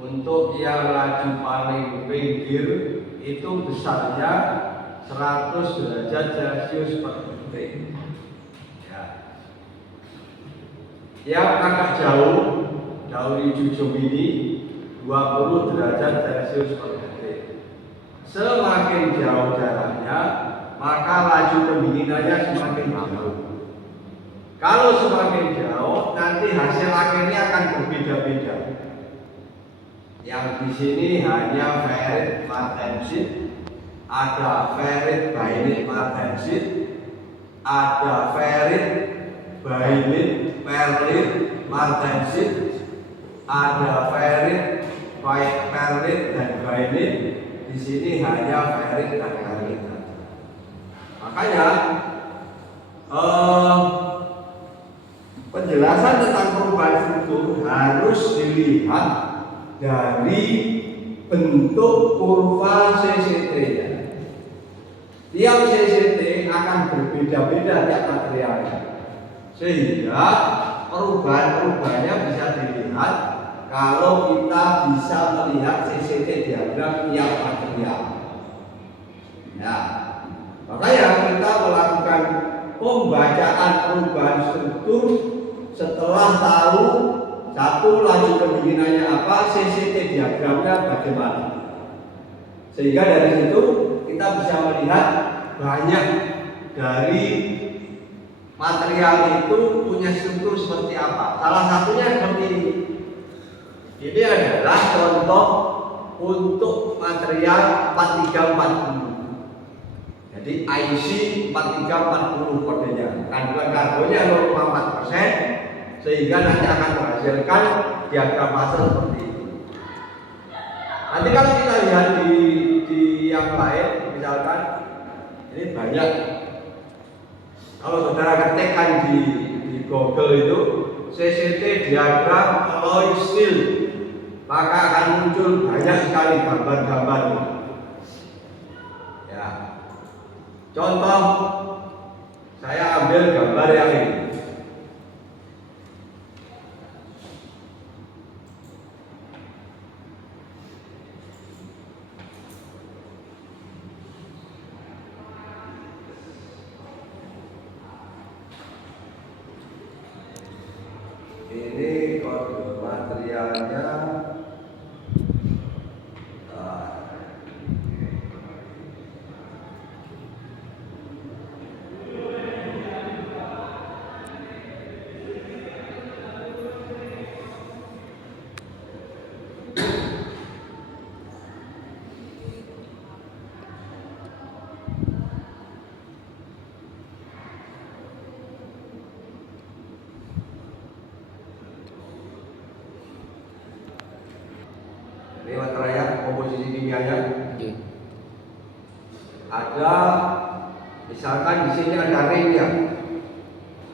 Untuk yang laju paling pinggir itu besarnya 100 derajat Celcius per detik. Ya. Yang agak jauh dari ujung ini 20 derajat Celcius per detik. Semakin jauh jaraknya, maka laju pendinginannya semakin jauh. Kalau semakin jauh, nanti hasil akhirnya akan berbeda-beda. Yang di sini hanya ferrit martensit, ada ferrit bainit martensit, ada ferrit bainit perlit martensit, ada ferrit perlit dan bainit. Di sini hanya ferrit dan perlit. Makanya penjelasan tentang perubahan struktur harus dilihat dari bentuk kurva CCT-nya. Tiap CCT akan berbeda-beda tiap materialnya, sehingga perubahan-perubahannya bisa dilihat kalau kita bisa melihat CCT diagram tiap material. Ya, makanya kita melakukan pembacaan perubahan struktur setelah tahu satu, laju pendinginannya apa, CCT diagramnya bagaimana. Sehingga dari situ kita bisa melihat banyak dari material itu punya struktur seperti apa. Salah satunya seperti ini. Ini adalah contoh untuk material 4340. Jadi IC 4340 kodenya. Kandungan karbonnya 0,4%. Sehingga nanti akan menghasilkan diagram fase seperti itu. Nanti kalau kita lihat di yang lain, misalkan ini banyak. Kalau saudara ketikkan di Google itu CCT diagram alloy steel, maka akan muncul banyak sekali gambar-gambar. Ya, contoh saya ambil gambar yang ini. Ini kode materialnya ini material komposisi kimianya. Ada misalkan di sini ada ring ya.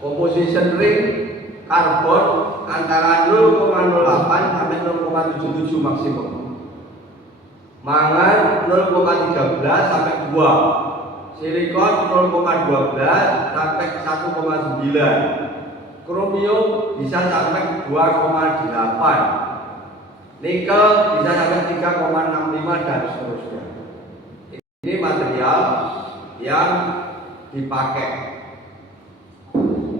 Composition ring karbon antara 0,08 sampai 0,77 maksimum. Mangan 0,13 sampai 2. Silikon 0,12 sampai 1,9. Kromium bisa sampai 2,8. Nikel bisa sampai 3,65 dan seterusnya. Ini material yang dipakai.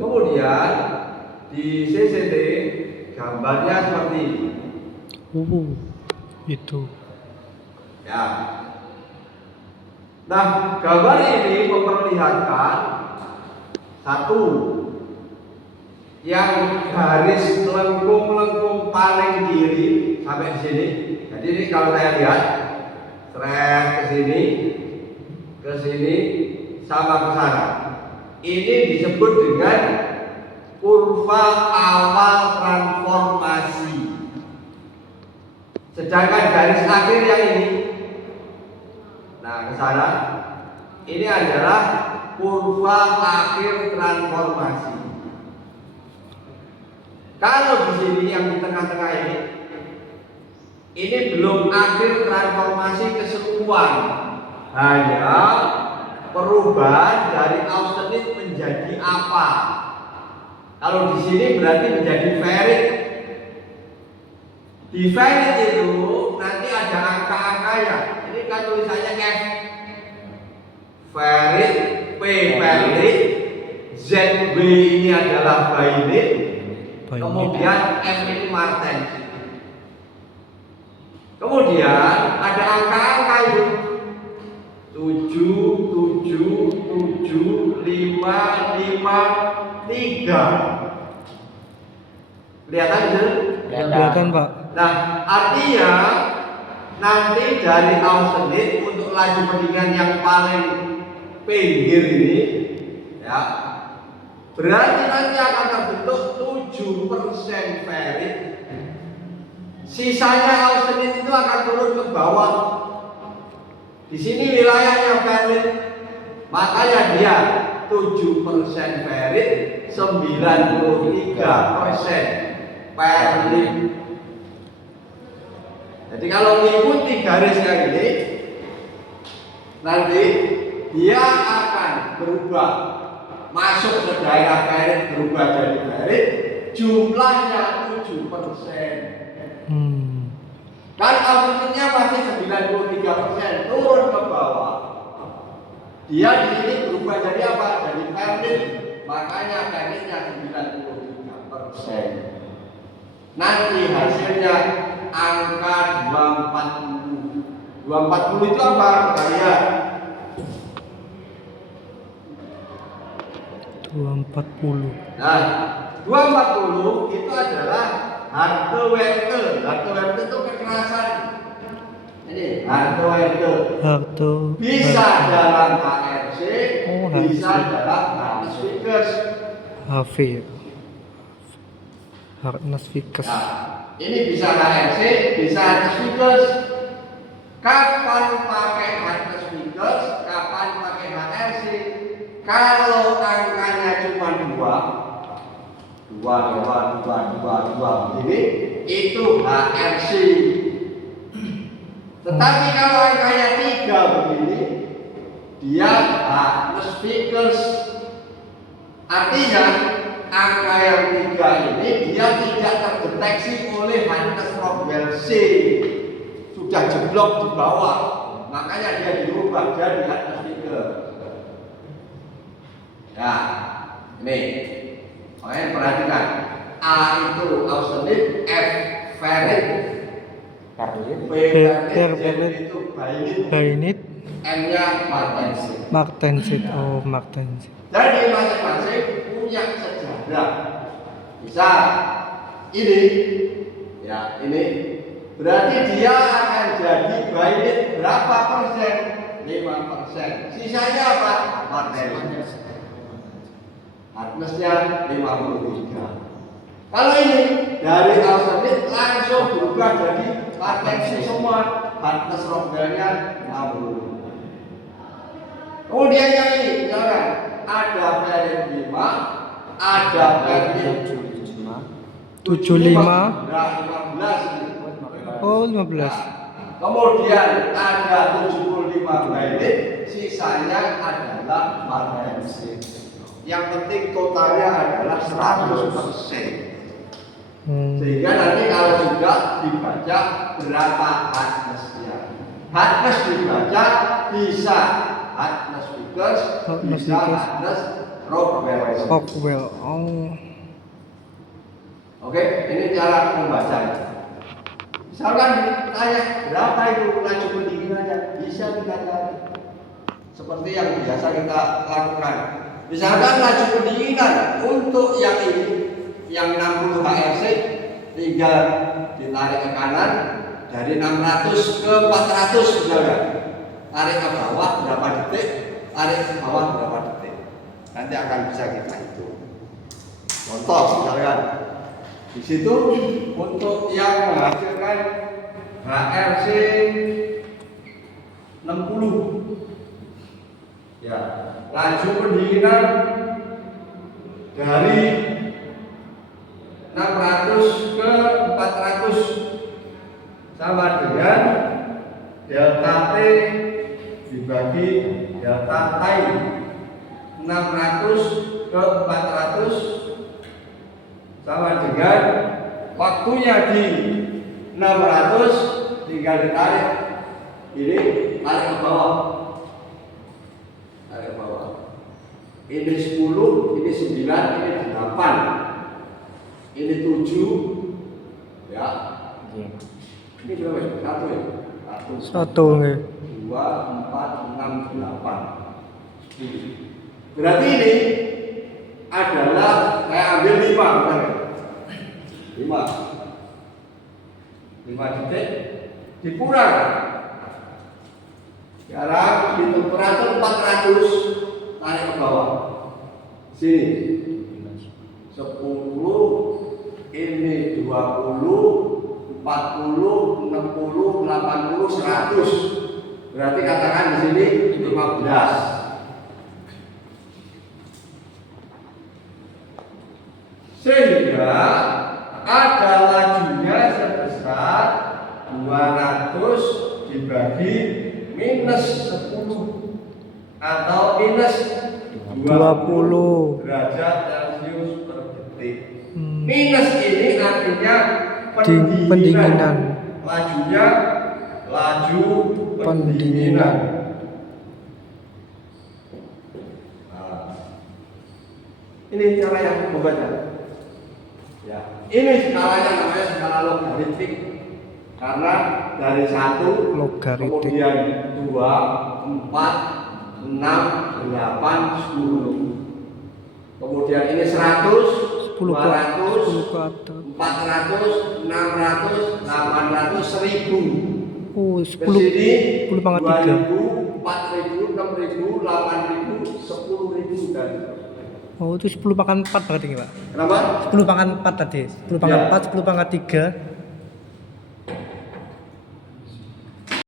Kemudian di CCT gambarnya seperti ini. Itu. Ya. Nah, gambar ini memperlihatkan satu, yang garis melengkung paling kiri sampai di sini. Jadi ini kalau saya lihat, ke sini, sama ke sana. Ini disebut dengan kurva awal transformasi. Sedangkan garis akhir yang ini, nah ke sana, ini adalah kurva akhir transformasi. Kalau di sini yang di tengah-tengah ini belum akhir transformasi keseluruhan, hanya perubahan dari austenit menjadi apa. Kalau di sini berarti menjadi ferrit. Di valid itu nanti ada angka-angkanya. Ini kan tulisannya F valid, P valid, ZB ini adalah valid, kemudian M ini martensi. Kemudian ada angka-angka itu 7, 7, 7, 5, 5, 3. Kelihatan itu? Kelihatan, Pak. Nah, artinya nanti dari austenit untuk laju pendinginan yang paling pinggir ini, ya, berarti nanti akan terbentuk 7% ferrit. Sisanya austenit itu akan turun ke bawah. Di sini wilayahnya ferrit, makanya dia 7% ferrit, 93% ferrit. Jadi kalau mengikuti garis yang ini, nanti dia akan berubah, masuk ke daerah ferrit, berubah jadi ferrit, jumlahnya 7%. Kan austenitnya masih 93%, turun ke bawah. Dia di sini berubah jadi apa? Jadi ferrit, makanya ferritnya 93%. Nanti hasilnya angka 240. 240 itu apa? Kita lihat. 240. Nah, 240 itu adalah Harte-Werke. Harte-Werke itu kekerasan. Ini Harte-Werke. Bisa dalam HRC, bisa dalam Hartness Vickers. HV. Hartness Vickers. Nah, ini bisa HRC, bisa Hartness Vickers. Kapan pakai Hartness Vickers, kapan pakai HRC? Kalau angkanya cuma 2 begini, itu HRC. Tetapi kalau angkanya 3 begini, dia Hartness Vickers. Artinya angka yang 3 ini dia tidak terdeteksi oleh Hartness Rockwell C, sudah jeblok di bawah, makanya dia dirubah jadi Hartness Vickers. Ya, ini, makanya perhatikan, A itu austenit, F ferrit, P ferrit, Z itu bainit, M-nya martensit. Oh, martensit. Jadi masing-masing punya sejarah. Misal ini, ya ini, berarti dia akan jadi bainit berapa persen? 5%. Sisanya apa? Martensit. Hartnessnya 53. Kalau ini dari austenit langsung berubah jadi martensit semua. Hartness Rockwell-nya 60. Kemudian yang ini, misalkan ada ferrit 5, ada ferrit 75. Nah, 15. Oh, 15. Kemudian ada 75 bainit, sisanya adalah martensit. Yang penting totalnya adalah 100%. Sehingga nanti kalau juga dibaca berapa Hartnessnya. Hartness dibaca bisa Hartness Vickers, bisa Hartness Rockwell. Oh. Oke, ini cara membacanya. Misalkan ditanya berapa itu laju pendinginannya, bisa kita cari. Seperti yang biasa kita lakukan. Misalkan laju pendinginan untuk yang ini, yang 60 HRC, tinggal ditarik ke kanan dari 600 ke 400 misalnya. Tarik ke bawah berapa detik, tarik ke bawah berapa detik. Nanti akan bisa kita hitung. Contoh misalkan di situ untuk yang menghasilkan HRC 60, ya, laju pendinginan dari 600 ke 400 sama dengan delta T dibagi delta T. 600 ke 400 sama dengan waktunya di 600 tinggal ditarik. Ini tarik ke bawah. Tarik ke bawah. Ini 10, ini 9, ini 8. Ini 7. Ya. Ini berapa ya? 1 ya? 1. 1 nggih. 2, 4, 6, 8, 10. Berarti ini adalah saya ambil 5, benar ya? 5 titik dikurang. Sekarang hitung teratur 400, tarik ke bawah. Sini 10, ini 20, 40, 60, 80, 100. Berarti katakan di sini 15. Sehingga ada lajunya sebesar 200 dibagi minus 10 atau minus 20 derajat Celcius per detik. Minus ini artinya pendinginan. Lajunya laju pendinginan. Nah, ini cara yang membaca. Ya, ini skalanya namanya skala logaritmik karena dari 1 Logaritmik. kemudian 2, 4, 6, 8, 10. Kemudian ini 100, 10 ke 200, 10 ke atas. 400, 600, 800, 1000. Oh, Ke 10 sini 10 pangkat 3. 2000, 4000, 6000, 8000, 10000 dan Oh, itu 10 pangkat 4 berarti, Pak. kenapa? 10 pangkat 4 tadi. 10 pangkat Ya. 4, 10 pangkat 3.